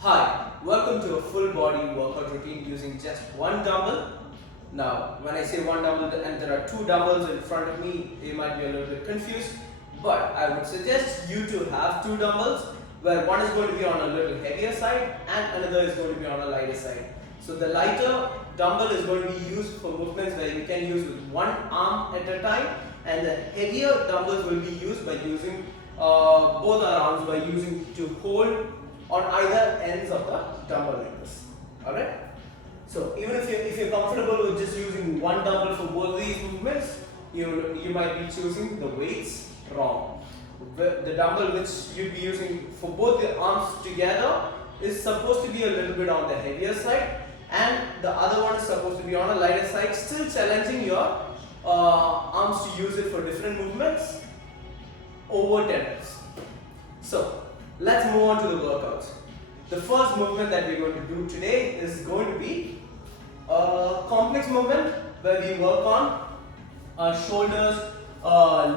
Hi, welcome to a full body workout routine using just one dumbbell. Now, when I say one dumbbell and there are two dumbbells in front of me, you might be a little bit confused, but I would suggest you to have two dumbbells where one is going to be on a little heavier side and another is going to be on a lighter side. So the lighter dumbbell is going to be used for movements where you can use with one arm at a time, and the heavier dumbbells will be used by using both our arms by using to hold on either ends of the dumbbell like this. Alright? So even if you're comfortable with just using one dumbbell for both these movements, you might be choosing the weights wrong. The dumbbell which you'd be using for both the arms together is supposed to be a little bit on the heavier side, and the other one is supposed to be on a lighter side, still challenging your arms to use it for different movements over 10 reps. So let's move on to the workouts. The first movement that we're going to do today is going to be a complex movement where we work on our shoulders,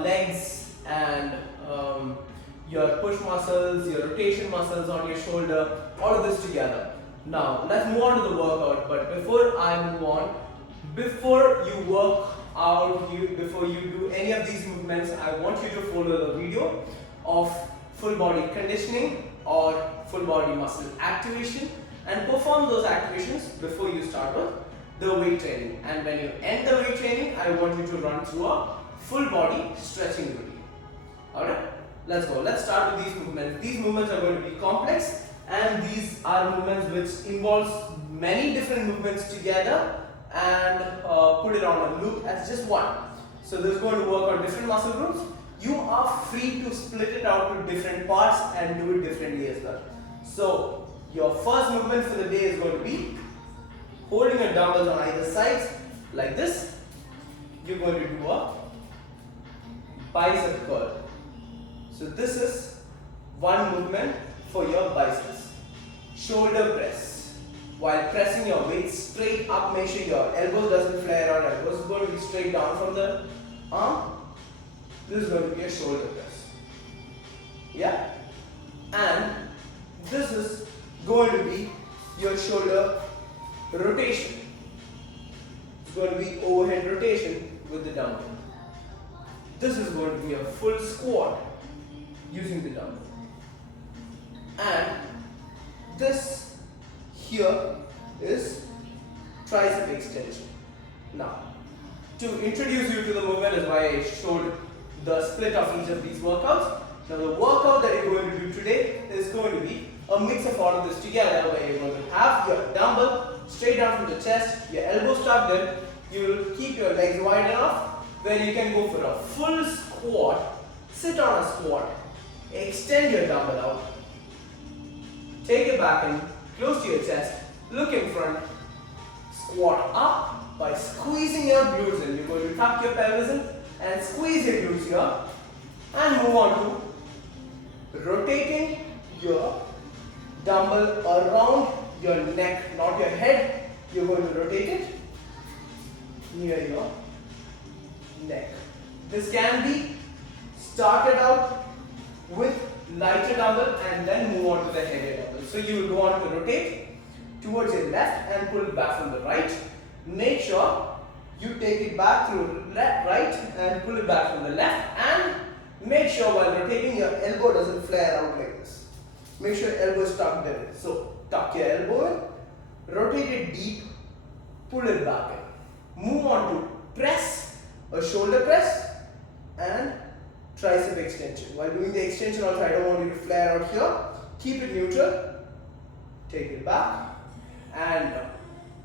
legs, and your push muscles, your rotation muscles on your shoulder, all of this together. Now let's move on to the workout, but before I move on, before you work out, before you do any of these movements, I want you to follow the video of full body conditioning or full body muscle activation and perform those activations before you start with the weight training. And when you end the weight training, I want you to run through a full body stretching routine. Alright, let's go. Let's start with these movements. These movements are going to be complex, and these are movements which involves many different movements together and put it on a loop as just one. So this is going to work on different muscle groups. You are free to split it out to different parts and do it differently as well. So your first movement for the day is going to be holding your dumbbells on either sides like this. You're going to do a bicep curl. So this is one movement for your biceps. Shoulder press. While pressing your weight straight up, make sure your elbows doesn't flare out. Elbows is going to be straight down from the arm. This is going to be a shoulder press. Yeah? And this is going to be your shoulder rotation. It's going to be overhead rotation with the dumbbell. This is going to be a full squat using the dumbbell. And this here is tricep extension. Now, to introduce you to the movement is why I showed the split of each of these workouts. Now the workout that you're going to do today is going to be a mix of all of this together, where you're going to have your dumbbell straight down from the chest, your elbows tucked in, you will keep your legs wide enough where you can go for a full squat, sit on a squat, extend your dumbbell out, take it back in, close to your chest, look in front, squat up by squeezing your glutes in. You're going to tuck your pelvis in and squeeze your glutes here, and move on to rotating your dumbbell around your neck, not your head. You're going to rotate it near your neck. This can be started out with lighter dumbbell and then move on to the heavier dumbbell. So you will go on to rotate towards your left and pull it back from the right. Make sure you take it back through right and pull it back from the left, and make sure while rotating your elbow doesn't flare out like this. Make sure your elbow is tucked in. So tuck your elbow in, rotate it deep, pull it back in. Move on to press, a shoulder press and tricep extension. While doing the extension also, I don't want you to flare out here. Keep it neutral, take it back, and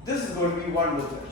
this is going to be one movement.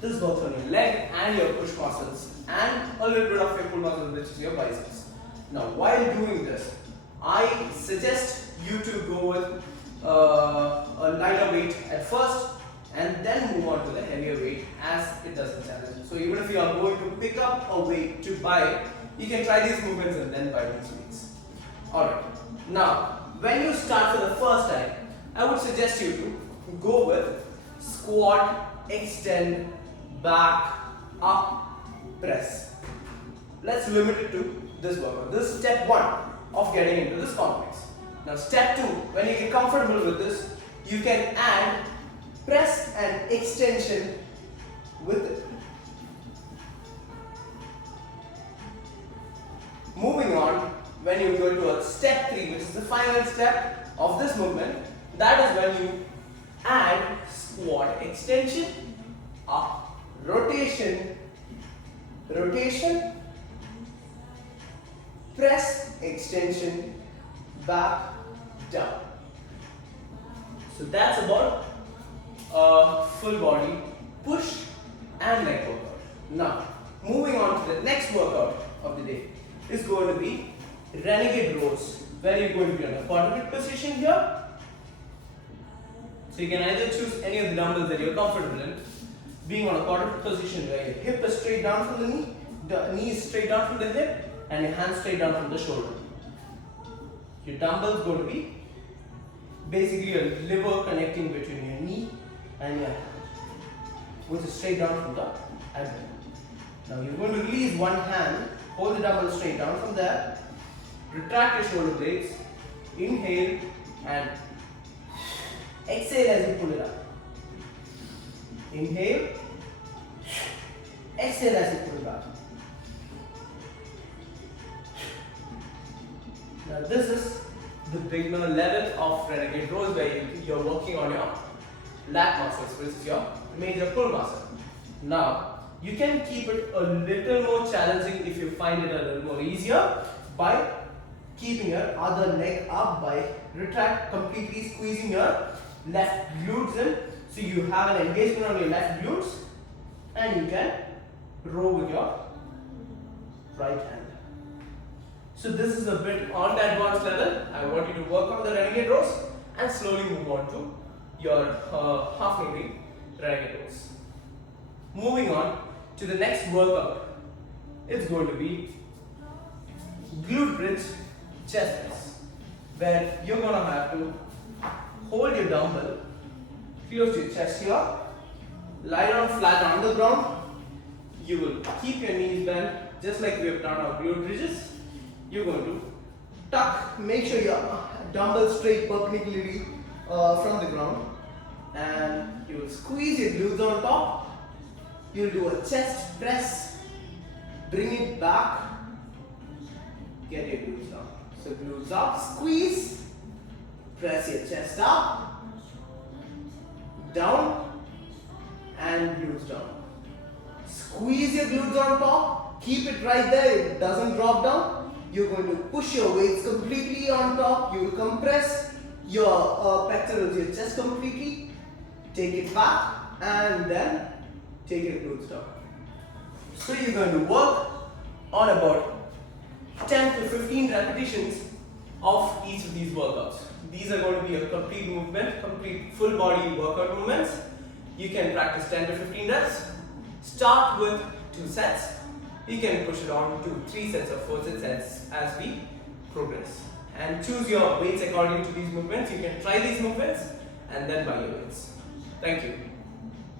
This works on your leg and your push muscles and a little bit of your pull muscles, which is your biceps. Now while doing this, I suggest you to go with a lighter weight at first and then move on to the heavier weight as it doesn't challenge. So even if you are going to pick up a weight to buy, you can try these movements and then buy these weights. Alright, now when you start for the first time, I would suggest you to go with squat, extend, back, up, press. Let's limit it to this workout. This is step 1 of getting into this complex. Now step 2, when you get comfortable with this, you can add press and extension with it. Moving on, when you go to a step 3, which is the final step of this movement, that is when you add squat extension, up, rotation, rotation, press, extension, back, down. So that's about a full body push and leg workout. Now, moving on to the next workout of the day is going to be renegade rows, where you're going to be on a quadruped position here. So you can either choose any of the dumbbells that you're comfortable in, being on a quadruped position where your hip is straight down from the knee is straight down from the hip, and your hand straight down from the shoulder. Your dumbbell is going to be basically a lever connecting between your knee and your hand, which is straight down from the abdomen. Now you're going to release one hand, hold the dumbbell straight down from there, retract your shoulder blades, inhale and exhale as you pull it up. Inhale, exhale as you pull it back. Now this is the beginner level of renegade rows, where you're working on your lat muscles, which is your major pull muscle. Now you can keep it a little more challenging if you find it a little more easier by keeping your other leg up, by completely squeezing your left glutes in, so you have an engagement on your left glutes, and you can row with your right hand. So this is a bit on the advanced level. I want you to work on the renegade rows and slowly move on to your half-kneeling renegade rows. Moving on to the next workout, it's going to be glute bridge chest press, where you're going to have to hold your dumbbell close to your chest here, lie down flat on the ground. You will keep your knees bent just like we have done our glute bridges. You're going to tuck, make sure your dumbbell straight perpendicularly from the ground, and you will squeeze your glutes on top. You'll do a chest press, bring it back, get your glutes down. So glutes up, squeeze, press your chest up, down, and glutes down. Squeeze your glutes on top, keep it right there, it doesn't drop down. You're going to push your weights completely on top. You will compress your pectorals, your chest completely. Take it back and then take your glutes down. So you're going to work on about 10 to 15 repetitions of each of these workouts. These are going to be a complete movement, complete full body workout movements. You can practice 10 to 15 reps. Start with 2 sets. You can push it on to 3 sets or 4 sets as we progress. And choose your weights according to these movements. You can try these movements and then buy your weights. Thank you.